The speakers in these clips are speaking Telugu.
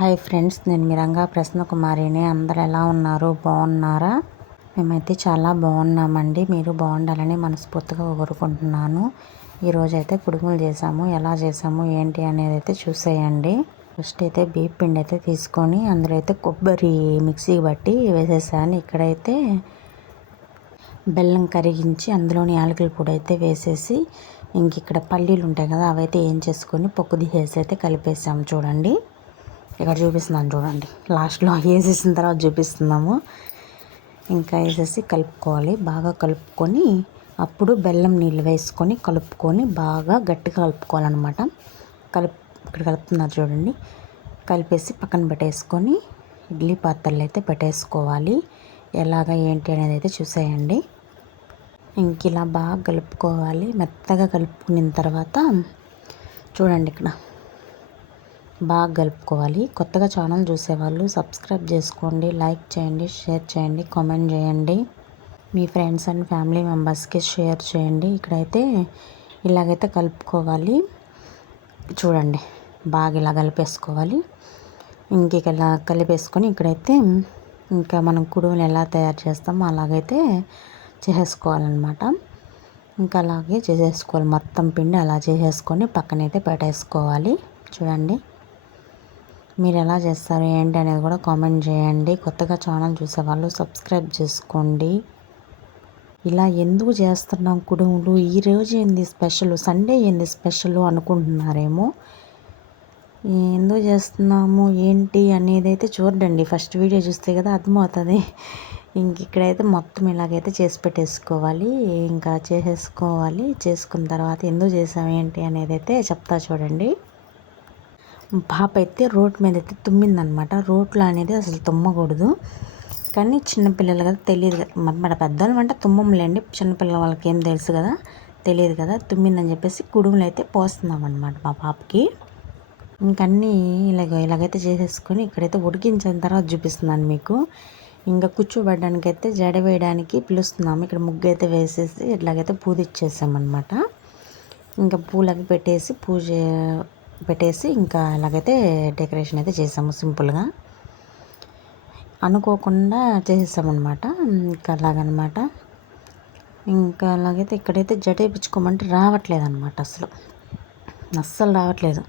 హాయ్ ఫ్రెండ్స్, నేను మీ రంగా ప్రసన్న కుమారిని. అందరు ఎలా ఉన్నారు? బాగున్నారా? మేమైతే చాలా బాగున్నామండి. మీరు బాగుండాలని మనస్ఫూర్తిగా కోరుకుంటున్నాను. ఈరోజైతే కుడుములు చేసాము. ఎలా చేసాము ఏంటి అనేది అయితే చూసేయండి. ఫస్ట్ అయితే బియ్యం పిండి అయితే తీసుకొని అందులో అయితే కొబ్బరి మిక్సీ బట్టి వేసేసాను. ఇక్కడైతే బెల్లం కరిగించి అందులోని యాలకుల పొడి అయితే వేసేసి ఇంక ఇక్కడ పల్లీలు ఉంటాయి కదా, అవైతే ఏం చేసుకొని పొక్కు తీసేసి అయితే కలిపేసాము. చూడండి, ఇక్కడ చూపిస్తున్నాను చూడండి. లాస్ట్లో వేసేసిన తర్వాత చూపిస్తున్నాము. ఇంకా వేసేసి కలుపుకోవాలి. బాగా కలుపుకొని అప్పుడు బెల్లం నీళ్ళు వేసుకొని కలుపుకొని బాగా గట్టిగా కలుపుకోవాలన్నమాట. ఇక్కడ కలుపుతున్నారు చూడండి. కలిపేసి పక్కన పెట్టేసుకొని ఇడ్లీ పాత్రలు అయితే పెట్టేసుకోవాలి. ఎలాగ ఏంటి అనేది అయితే చూసేయండి. ఇంక ఇలా బాగా కలుపుకోవాలి. మెత్తగా కలుపుకున్న తర్వాత చూడండి, ఇక్కడ బాగా కలుపుకోవాలి. కొత్తగా ఛానల్ చూసేవాళ్ళు సబ్స్క్రైబ్ చేసుకోండి, లైక్ చేయండి, షేర్ చేయండి, కామెంట్ చేయండి. మీ ఫ్రెండ్స్ అండ్ ఫ్యామిలీ మెంబర్స్కి షేర్ చేయండి. ఇక్కడైతే ఇలాగైతే కలుపుకోవాలి. చూడండి, బాగా ఇలా కలిపేసుకోవాలి. ఇంక ఇలా కలిపేసుకొని ఇక్కడైతే ఇంకా మనం కుడుములు ఎలా తయారు చేస్తామో అలాగైతే చేసేసుకోవాలన్నమాట. ఇంకా అలాగే చేసేసుకోవాలి. మొత్తం పిండి అలా చేసేసుకొని పక్కనైతే పెట్టేసుకోవాలి. చూడండి, మీరు ఎలా చేస్తారు ఏంటి అనేది కూడా కామెంట్ చేయండి. కొత్తగా ఛానల్ చూసేవాళ్ళు సబ్స్క్రైబ్ చేసుకోండి. ఇలా ఎందుకు చేస్తున్నాం కుడుములు, ఈరోజు ఏంది స్పెషల్, సండే ఏంది స్పెషల్ అనుకుంటున్నారేమో. ఎందుకు చేస్తున్నాము ఏంటి అనేది అయితే చూడండి. ఫస్ట్ వీడియో చూస్తే కదా అర్థమవుతుంది. ఇంక ఇక్కడైతే మొత్తం ఇలాగైతే చేసి పెట్టేసుకోవాలి. ఇంకా చేసేసుకోవాలి. చేసుకున్న తర్వాత ఎందుకు చేసాం ఏంటి అనేది అయితే చెప్తా చూడండి. పాప అయితే రోడ్ మీద అయితే తుమ్మిందనమాట. రోడ్లో అనేది అసలు తుమ్మకూడదు, కానీ చిన్నపిల్లలు కదా తెలియదు. మన పెద్దవాళ్ళు అంటే తుమ్మంలేండి, చిన్నపిల్లల వాళ్ళకి ఏం తెలుసు కదా, తెలియదు కదా. తుమ్మిందని చెప్పేసి కుడుములు అయితే పోస్తున్నాం అనమాట మా పాపకి. ఇంకన్నీ ఇలాగైతే చేసేసుకొని ఇక్కడైతే ఉడికించిన తర్వాత చూపిస్తున్నాను మీకు. ఇంకా కూర్చోబెట్టడానికి అయితే జడ వేయడానికి పిలుస్తున్నాము. ఇక్కడ ముగ్గు అయితే వేసేసి ఇట్లాగైతే పూజ ఇచ్చేసామన్నమాట. ఇంకా పూలకి పెట్టేసి ఇంకా అలాగైతే డెకరేషన్ అయితే చేసాము. సింపుల్గా అనుకోకుండా చేసేసామన్నమాట. ఇంకా అలాగనమాట. ఇంకా అలాగైతే ఇక్కడైతే జడ వేయించుకోమంటే రావట్లేదు అనమాట. అస్సలు రావట్లేదు.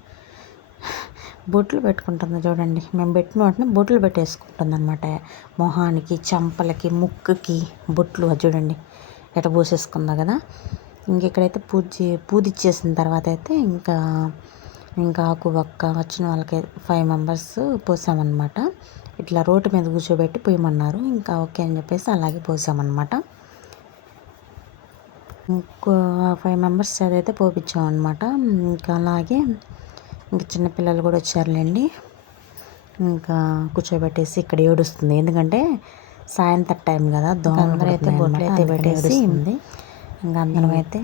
బొట్లు పెట్టుకుంటుంది చూడండి. మేము పెట్టిన వాటిని బొట్లు పెట్టేసుకుంటుంది అనమాట. మొహానికి, చంపలకి, ముక్కుకి బొట్లు చూడండి ఎట్లా పూసేసుకుందా కదా. ఇంక ఇక్కడైతే పూజ ఇచ్చేసిన తర్వాత అయితే ఇంకా ఆకు ఒక్క వచ్చిన వాళ్ళకి 5 మెంబర్స్ పోసామన్నమాట. ఇట్లా రోడ్డు మీద కూర్చోబెట్టి పోయమన్నారు. ఇంకా ఓకే అని చెప్పేసి అలాగే పోసామన్నమాట. ఇంకో 5 మెంబర్స్ అదైతే పోపించామన్నమాట. ఇంకా అలాగే ఇంకా చిన్నపిల్లలు కూడా వచ్చారులేండి. ఇంకా కూర్చోబెట్టేసి ఇక్కడ ఏడుస్తుంది, ఎందుకంటే సాయంత్రం టైం కదా. దోమలు అయితే బొట్లు అయితే పెట్టేసి ఇంకా అందరం అయితే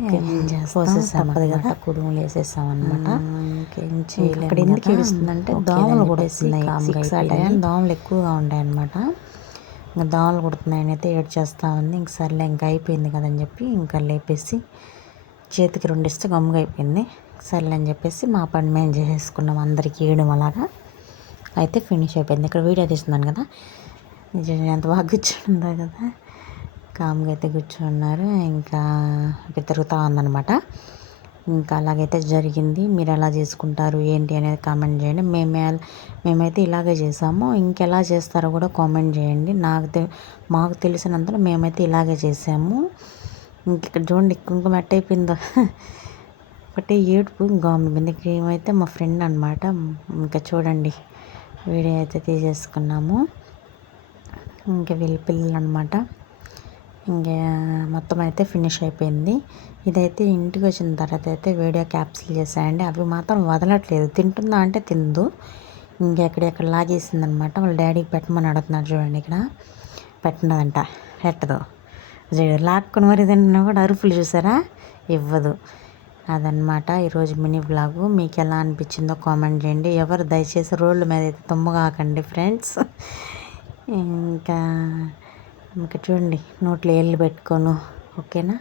పోసేసాము కదా. కుడుములు వేసేసామన్నమాట. ఇంకేం చేయలేదు. ఇక్కడ ఎందుకు ఏడుస్తుందంటే దోమలు కుడుతున్నాయి. 6 ఆ టైం దోమలు ఎక్కువగా ఉంటాయన్నమాట. ఇంకా దోమలు కుడుతున్నాయని అయితే ఏడ్చేస్తూ ఉంది. ఇంక సర్లే ఇంకా అయిపోయింది కదని చెప్పి ఇంకా లేపేసి చేతికి 2 ఇస్తే గమ్ముగా అయిపోయింది. సర్లే అని చెప్పేసి మా పని మేము చేసేసుకున్నాం. అందరికి వేయడం అలాగా అయితే ఫినిష్ అయిపోయింది. ఇక్కడ వీడియో తీస్తున్నాను కదా, ఎంత బాగా కూర్చుందో కదా. కామ్గా అయితే కూర్చున్నారు. ఇంకా ఇక్కడ తిరుగుతూ ఉందన్నమాట. ఇంకా అలాగైతే జరిగింది. మీరు ఎలా చేసుకుంటారు ఏంటి అనేది కామెంట్ చేయండి. మేమైతే ఇలాగే చేసాము. ఇంకెలా చేస్తారో కూడా కామెంట్ చేయండి. మాకు తెలిసినంతలో మేమైతే ఇలాగే చేసాము. ఇంక ఇక్కడ చూడండి కుంకుమ ఎట్టయిపోయిందో. ఒకటే ఏడుపు గవర్నమెంట్ ఏమైతే మా ఫ్రెండ్ అనమాట. ఇంకా చూడండి వీడియో అయితే తీసేసుకున్నాము. ఇంకా వీళ్ళ పిల్లలు అనమాట. ఇంకా మొత్తం అయితే ఫినిష్ అయిపోయింది. ఇదైతే ఇంటికి వచ్చిన తర్వాత అయితే వీడియో క్యాప్చర్ చేశాయండి. అవి మాత్రం వదలట్లేదు. తింటుందా అంటే తిందు. ఇంకెక్కడెక్కడ లాగేసిందనమాట. వాళ్ళ డాడీకి పెట్టమని అడుగుతున్నారు చూడండి. ఇక్కడ పెట్టినదంట, పెట్టదు. లాక్కుని మరి తిన్నా కూడా అరుపులు చూసారా, ఇవ్వదు. అదనమాట ఈరోజు మినీ వ్లాగు. మీకు ఎలా అనిపించిందో కామెంట్ చేయండి. ఎవరు దయచేసి రోడ్ల మీద అయితే తుమ్మగాకండి ఫ్రెండ్స్. ఇంకా చూడండి నోట్లో ఏళ్ళు పెట్టుకోను. ఓకేనా,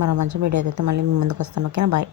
మరో మంచి వీడియో అయితే మళ్ళీ మీ ముందుకు వస్తాను. ఓకేనా, బాయ్.